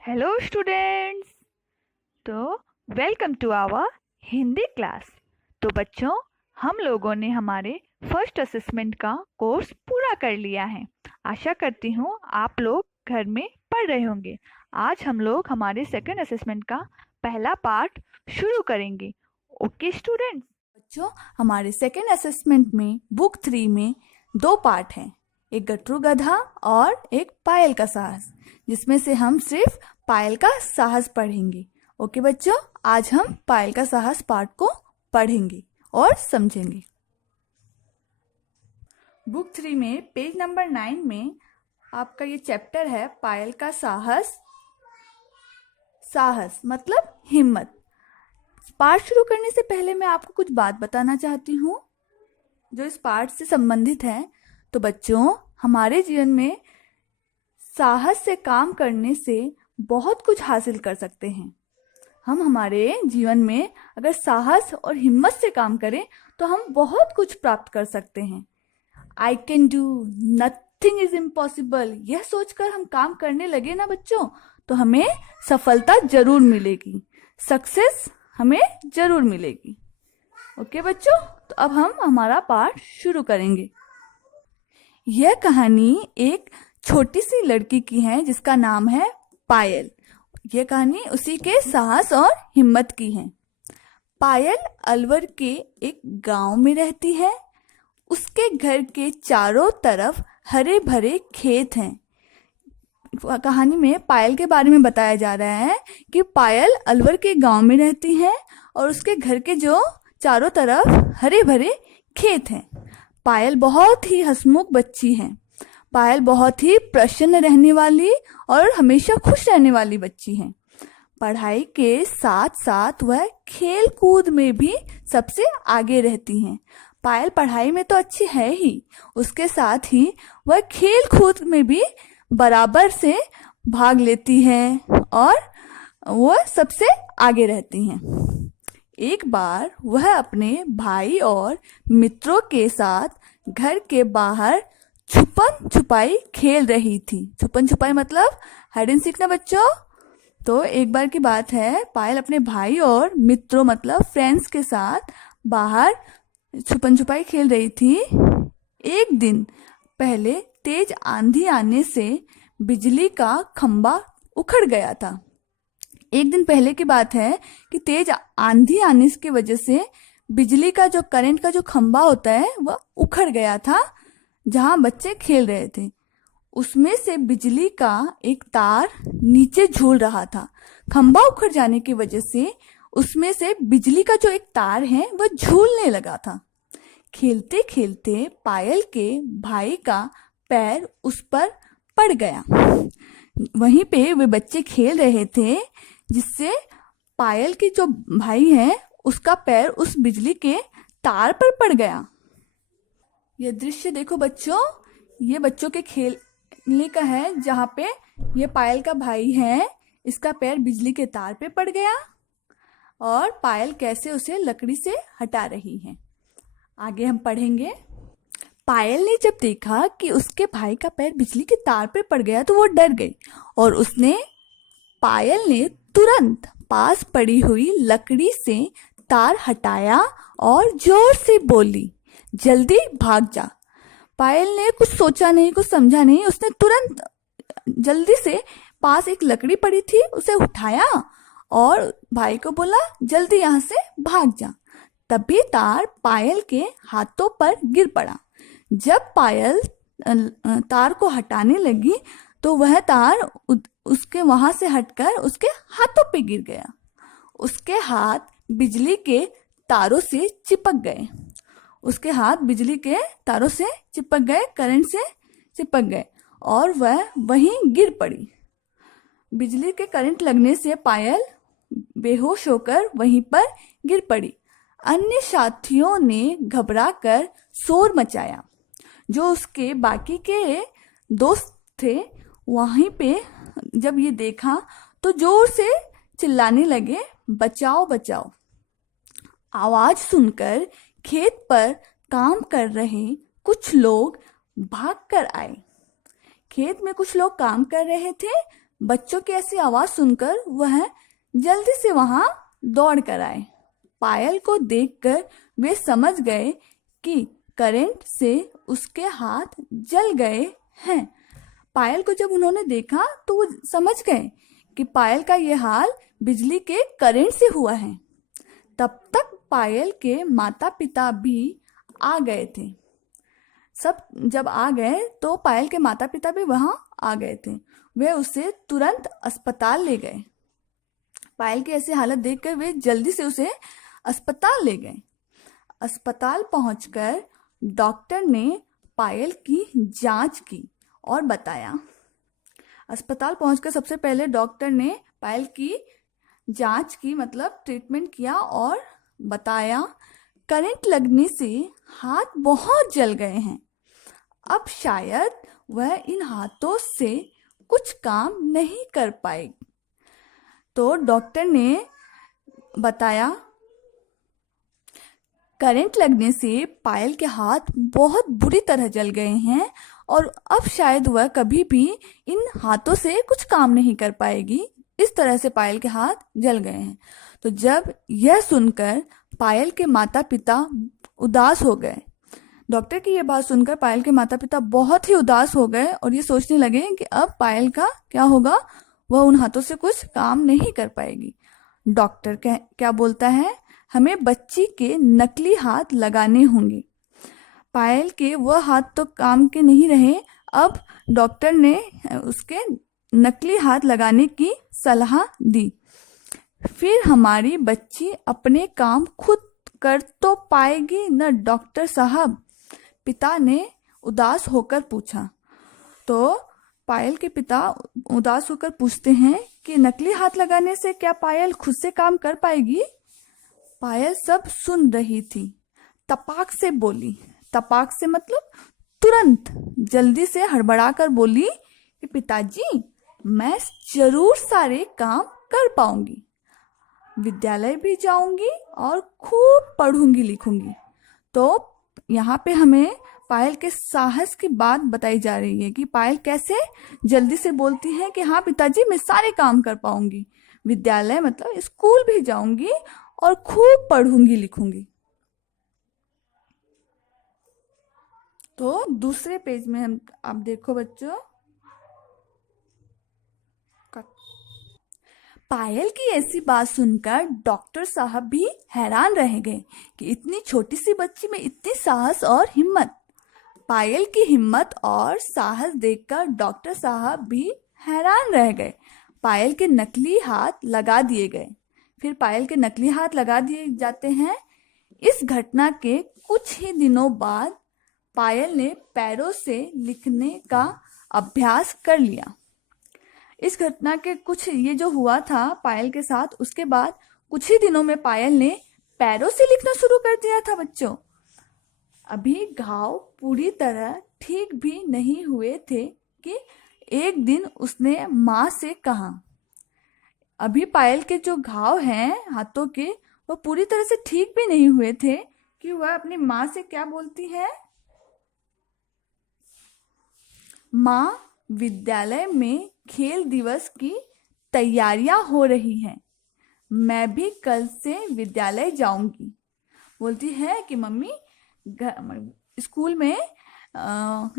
Hello students. तो welcome to our Hindi class. तो बच्चों, हम लोगों ने हमारे फर्स्ट असेसमेंट का कोर्स पूरा कर लिया है। आशा करती हूँ आप लोग घर में पढ़ रहे होंगे। आज हम लोग हमारे सेकंड असेसमेंट का पहला पार्ट शुरू करेंगे। Okay students. बच्चों, हमारे सेकेंड असेसमेंट में बुक 3 में 2 पार्ट हैं, एक गट्टू गधा और एक पायल का साहस, जिसमें से हम सिर्फ पायल का साहस पढ़ेंगे। ओके बच्चों, आज हम पायल का साहस पार्ट को पढ़ेंगे और समझेंगे। बुक 3 में पेज नंबर 9 में आपका ये चैप्टर है पायल का साहस। साहस मतलब हिम्मत। पाठ शुरू करने से पहले मैं आपको कुछ बात बताना चाहती हूँ जो इस पाठ से संबंधित है। तो बच्चों, हमारे जीवन में साहस से काम करने से बहुत कुछ हासिल कर सकते हैं। हम हमारे जीवन में अगर साहस और हिम्मत से काम करें तो हम बहुत कुछ प्राप्त कर सकते हैं। I can do, nothing is impossible, यह सोचकर हम काम करने लगे ना बच्चों, तो हमें सफलता जरूर मिलेगी, सक्सेस हमें जरूर मिलेगी। ओके बच्चों, तो अब हम हमारा पाठ शुरू करेंगे। यह कहानी एक छोटी सी लड़की की है जिसका नाम है पायल। यह कहानी उसी के साहस और हिम्मत की है। पायल अलवर के एक गांव में रहती है। उसके घर के चारों तरफ हरे भरे खेत हैं। कहानी में पायल के बारे में बताया जा रहा है कि पायल अलवर के गांव में रहती है और उसके घर के जो चारों तरफ हरे भरे खेत हैं। पायल बहुत ही हंसमुख बच्ची है। पायल बहुत ही प्रसन्न रहने वाली और हमेशा खुश रहने वाली बच्ची है। पढ़ाई के साथ साथ वह खेल कूद में भी सबसे आगे रहती हैं। पायल पढ़ाई में तो अच्छी है ही, उसके साथ ही वह खेल कूद में भी बराबर से भाग लेती है और वह सबसे आगे रहती हैं। एक बार वह अपने भाई और मित्रों के साथ घर के बाहर छुपन छुपाई खेल रही थी। छुपन छुपाई मतलब हाइड एंड सीक ना बच्चों। तो एक बार की बात है, पायल अपने भाई और मित्रों मतलब फ्रेंड्स के साथ बाहर छुपन छुपाई खेल रही थी। एक दिन पहले तेज आंधी आने से बिजली का खंबा उखड़ गया था। एक दिन पहले की बात है कि तेज आंधी आने की वजह से बिजली का जो करंट का जो खंबा होता है वह उखड़ गया था जहां बच्चे खेल रहे थे। उसमें से बिजली का एक तार नीचे झूल रहा था। खंबा उखड़ जाने की वजह से उसमें से बिजली का जो एक तार है वह झूलने लगा था। खेलते खेलते पायल के भाई का पैर उस पर पड़ गया। वहीं पे वे बच्चे खेल रहे थे जिससे पायल के जो भाई है उसका पैर उस बिजली के तार पर पड़ गया। यह दृश्य देखो बच्चों, ये बच्चों के खेलने का है जहाँ पे ये पायल का भाई है, इसका पैर बिजली के तार पे पड़ गया और पायल कैसे उसे लकड़ी से हटा रही है। आगे हम पढ़ेंगे। पायल ने जब देखा कि उसके भाई का पैर बिजली के तार पे पड़ गया तो वो डर गई और पायल ने तुरंत पास पड़ी हुई लकड़ी से तार हटाया और जोर से बोली, जल्दी भाग जा। पायल ने कुछ सोचा नहीं, कुछ समझा नहीं, उसने तुरंत जल्दी से पास एक लकड़ी पड़ी थी उसे उठाया और भाई को बोला, जल्दी यहाँ से भाग जा। तभी तार पायल के हाथों पर गिर पड़ा। जब पायल तार को हटाने लगी तो वह तार उसके वहां से हटकर उसके हाथों पे गिर गया। उसके हाथ बिजली के तारों से चिपक गए। उसके हाथ बिजली के तारों से चिपक गए, करंट से चिपक गए और वह वहीं गिर पड़ी। बिजली के करंट लगने से पायल बेहोश होकर वहीं पर गिर पड़ी। अन्य साथियों ने घबराकर शोर मचाया। जो उसके बाकी के दोस्त थे वहीं पे जब ये देखा तो जोर से चिल्लाने लगे, बचाओ बचाओ। आवाज सुनकर खेत पर काम कर रहे कुछ लोग भाग कर आए। खेत में कुछ लोग काम कर रहे थे बच्चों की ऐसी आवाज सुनकर वह जल्दी से वहां दौड़ कर आए। पायल को देखकर वे समझ गए कि करंट से उसके हाथ जल गए हैं। पायल को जब उन्होंने देखा तो वो समझ गए कि पायल का ये हाल बिजली के करंट से हुआ है। तब तक पायल के माता पिता भी आ गए थे। सब जब आ गए तो पायल के माता पिता भी वहां आ गए थे। वे उसे तुरंत अस्पताल ले गए। पायल की ऐसी हालत देखकर वे जल्दी से उसे अस्पताल ले गए। अस्पताल पहुंचकर डॉक्टर ने पायल की जांच की और बताया। अस्पताल पहुंचकर सबसे पहले डॉक्टर ने पायल की जांच की, मतलब ट्रीटमेंट किया और बताया करंट लगने से हाथ बहुत जल गए हैं। अब शायद वह इन हाथों से कुछ काम नहीं कर पाएगी। तो डॉक्टर ने बताया करंट लगने से पायल के हाथ बहुत बुरी तरह जल गए हैं और अब शायद वह कभी भी इन हाथों से कुछ काम नहीं कर पाएगी। इस तरह से पायल के हाथ जल गए हैं। तो जब यह सुनकर पायल के माता पिता उदास हो गए। डॉक्टर की यह बात सुनकर पायल के माता पिता बहुत ही उदास हो गए और ये सोचने लगे कि अब पायल का क्या होगा, वह उन हाथों से कुछ काम नहीं कर पाएगी। डॉक्टर क्या बोलता है, हमें बच्ची के नकली हाथ लगाने होंगे। पायल के वह हाथ तो काम के नहीं रहे। अब डॉक्टर ने उसके नकली हाथ लगाने की सलाह दी। फिर हमारी बच्ची अपने काम खुद कर तो पाएगी न डॉक्टर साहब? पिता ने उदास होकर पूछा। तो पायल के पिता उदास होकर पूछते हैं कि नकली हाथ लगाने से क्या पायल खुद से काम कर पाएगी? पायल सब सुन रही थी। तपाक से बोली, तपाक से मतलब तुरंत, जल्दी से हड़बड़ा कर बोली कि पिताजी, मैं जरूर सारे काम कर पाऊंगी, विद्यालय भी जाऊंगी और खूब पढ़ूंगी लिखूंगी। तो यहाँ पे हमें पायल के साहस की बात बताई जा रही है कि पायल कैसे जल्दी से बोलती है कि हाँ पिताजी, मैं सारे काम कर पाऊंगी, विद्यालय मतलब स्कूल भी जाऊंगी और खूब पढ़ूंगी लिखूंगी। तो दूसरे पेज में हम आप देखो बच्चों, पायल की ऐसी बात सुनकर डॉक्टर साहब भी हैरान रह गए कि इतनी छोटी सी बच्ची में इतनी साहस और हिम्मत। पायल की हिम्मत और साहस देखकर डॉक्टर साहब भी हैरान रह गए। पायल के नकली हाथ लगा दिए गए। फिर पायल के नकली हाथ लगा दिए जाते हैं। इस घटना के कुछ ही दिनों बाद पायल ने पैरों से लिखने का अभ्यास कर लिया। इस घटना के कुछ ये जो हुआ था पायल के साथ, उसके बाद कुछ ही दिनों में पायल ने पैरों से लिखना शुरू कर दिया था बच्चों। अभी घाव पूरी तरह ठीक भी नहीं हुए थे कि एक दिन उसने माँ से कहा। अभी पायल के जो घाव हैं हाथों के, वो पूरी तरह से ठीक भी नहीं हुए थे कि वह अपनी माँ से क्या बोलती है, माँ, विद्यालय में खेल दिवस की तैयारियां हो रही हैं, मैं भी कल से विद्यालय जाऊंगी। बोलती है कि मम्मी, स्कूल में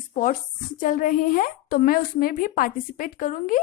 स्पोर्ट्स चल रहे हैं तो मैं उसमें भी पार्टिसिपेट करूंगी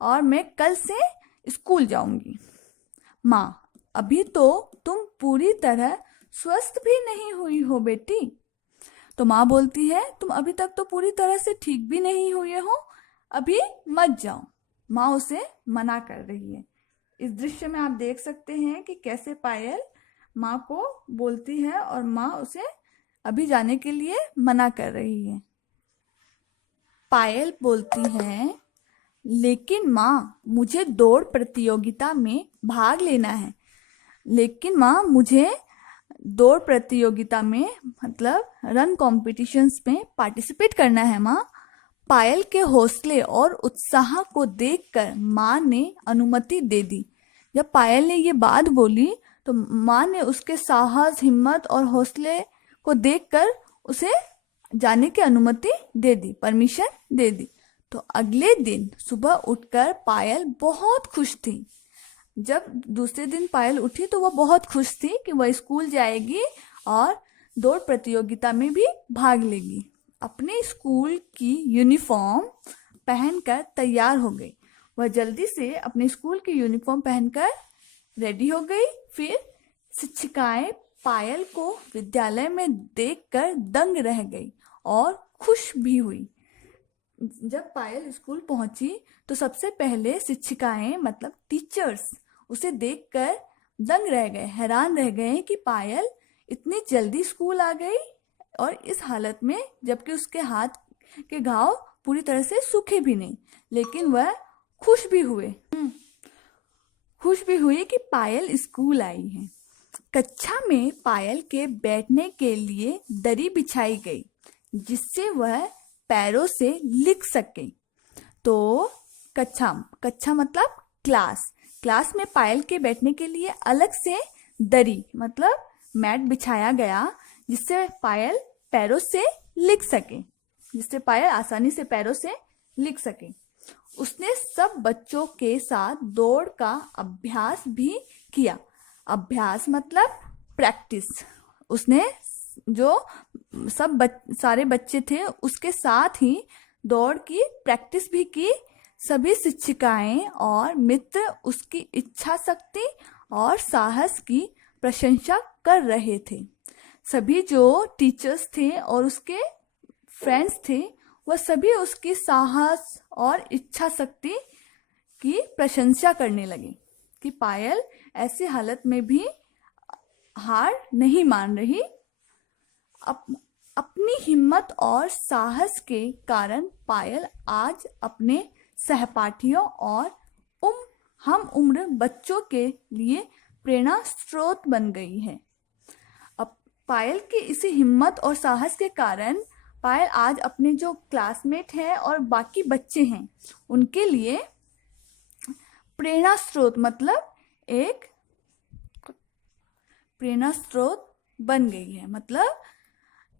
और मैं कल से स्कूल जाऊंगी। माँ, अभी तो तुम पूरी तरह स्वस्थ भी नहीं हुई हो बेटी। तो माँ बोलती है, तुम अभी तक तो पूरी तरह से ठीक भी नहीं हुए हो, अभी मत जाओ। माँ उसे मना कर रही है। इस दृश्य में आप देख सकते हैं कि कैसे पायल माँ को बोलती है और माँ उसे अभी जाने के लिए मना कर रही है। पायल बोलती है, लेकिन माँ, मुझे दौड़ प्रतियोगिता में भाग लेना है। लेकिन माँ, मुझे दौड़ प्रतियोगिता में मतलब रन कॉम्पिटिशन्स में पार्टिसिपेट करना है माँ। पायल के हौसले और उत्साह को देखकर माँ ने अनुमति दे दी। जब पायल ने ये बात बोली तो माँ ने उसके साहस, हिम्मत और हौसले को देखकर उसे जाने की अनुमति दे दी, परमिशन दे दी। तो अगले दिन सुबह उठकर पायल बहुत खुश थी। जब दूसरे दिन पायल उठी तो वह बहुत खुश थी कि वह स्कूल जाएगी और दौड़ प्रतियोगिता में भी भाग लेगी। अपने स्कूल की यूनिफॉर्म पहनकर तैयार हो गई। वह जल्दी से अपने स्कूल की यूनिफॉर्म पहनकर रेडी हो गई। फिर शिक्षिकाएं पायल को विद्यालय में देखकर दंग रह गई और खुश भी हुई। जब पायल स्कूल पहुंची तो सबसे पहले शिक्षिकाएं मतलब टीचर्स उसे देखकर दंग रह गए, हैरान रह गए कि पायल इतनी जल्दी स्कूल आ गई और इस हालत में, जबकि उसके हाथ के घाव पूरी तरह से सूखे भी नहीं। लेकिन वह खुश भी हुई कि पायल स्कूल आई है। कक्षा में पायल के बैठने के लिए दरी बिछाई गई जिससे वह पैरों से लिख सके। तो कक्षा मतलब क्लास में पायल के बैठने के लिए अलग से दरी मतलब मैट बिछाया गया जिससे पायल पैरों से लिख सके, जिससे पायल आसानी से पैरों से लिख सके। उसने सब बच्चों के साथ दौड़ का अभ्यास भी किया। अभ्यास मतलब प्रैक्टिस। उसने जो सारे बच्चे थे उसके साथ ही दौड़ की प्रैक्टिस भी की। सभी शिक्षिकाएं और मित्र उसकी इच्छा शक्ति और साहस की प्रशंसा कर रहे थे। सभी जो टीचर्स थे और उसके फ्रेंड्स थे वह सभी उसकी साहस और इच्छा शक्ति की प्रशंसा करने लगे कि पायल ऐसी हालत में भी हार नहीं मान रही। अपनी हिम्मत और साहस के कारण पायल आज अपने सहपाठियों और हम उम्र बच्चों के लिए प्रेरणा स्रोत बन गई है। अब पायल की इसी हिम्मत और साहस के कारण पायल आज अपने जो क्लासमेट हैं और बाकी बच्चे हैं उनके लिए प्रेरणा स्रोत मतलब एक प्रेरणा स्रोत बन गई है, मतलब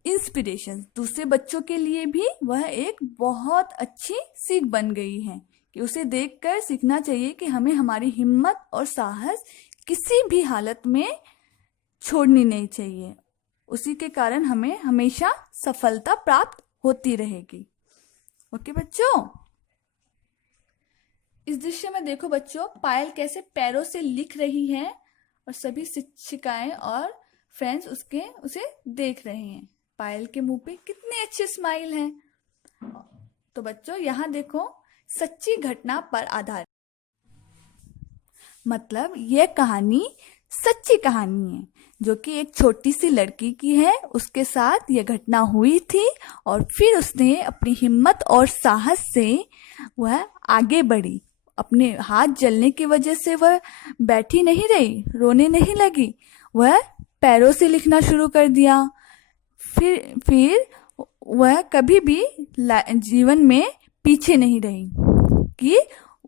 इंस्पिरेशन। दूसरे बच्चों के लिए भी वह एक बहुत अच्छी सीख बन गई है कि उसे देखकर सीखना चाहिए कि हमें हमारी हिम्मत और साहस किसी भी हालत में छोड़नी नहीं चाहिए। उसी के कारण हमें हमेशा सफलता प्राप्त होती रहेगी। ओके बच्चों, इस दृश्य में देखो बच्चों, पायल कैसे पैरों से लिख रही है और सभी शिक्षिकाएं और फ्रेंड्स उसे देख रहे हैं। पायल के मुंह पे कितने अच्छे स्माइल हैं। तो बच्चों यहाँ देखो, सच्ची घटना पर आधारित, मतलब यह कहानी सच्ची कहानी है जो कि एक छोटी सी लड़की की है। उसके साथ यह घटना हुई थी और फिर उसने अपनी हिम्मत और साहस से वह आगे बढ़ी। अपने हाथ जलने की वजह से वह बैठी नहीं रही, रोने नहीं लगी, वह पैरों से लिखना शुरू कर दिया। फिर वह कभी भी जीवन में पीछे नहीं रही कि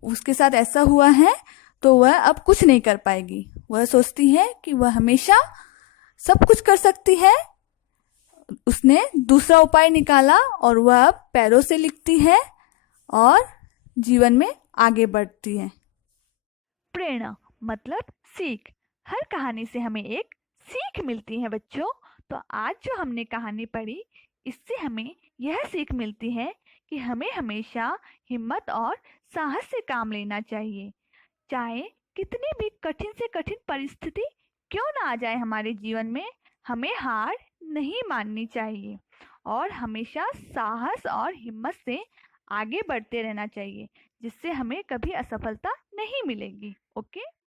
उसके साथ ऐसा हुआ है तो वह अब कुछ नहीं कर पाएगी। वह सोचती है कि वह हमेशा सब कुछ कर सकती है। उसने दूसरा उपाय निकाला और वह अब पैरों से लिखती है और जीवन में आगे बढ़ती है। प्रेरणा मतलब सीख। हर कहानी से हमें एक सीख मिलती है बच्चों। तो आज जो हमने कहानी पढ़ी इससे हमें यह सीख मिलती है कि हमें हमेशा हिम्मत और साहस से काम लेना चाहिए। चाहे कितनी भी कठिन से कठिन परिस्थिति क्यों ना आ जाए हमारे जीवन में, हमें हार नहीं माननी चाहिए और हमेशा साहस और हिम्मत से आगे बढ़ते रहना चाहिए, जिससे हमें कभी असफलता नहीं मिलेगी। ओके।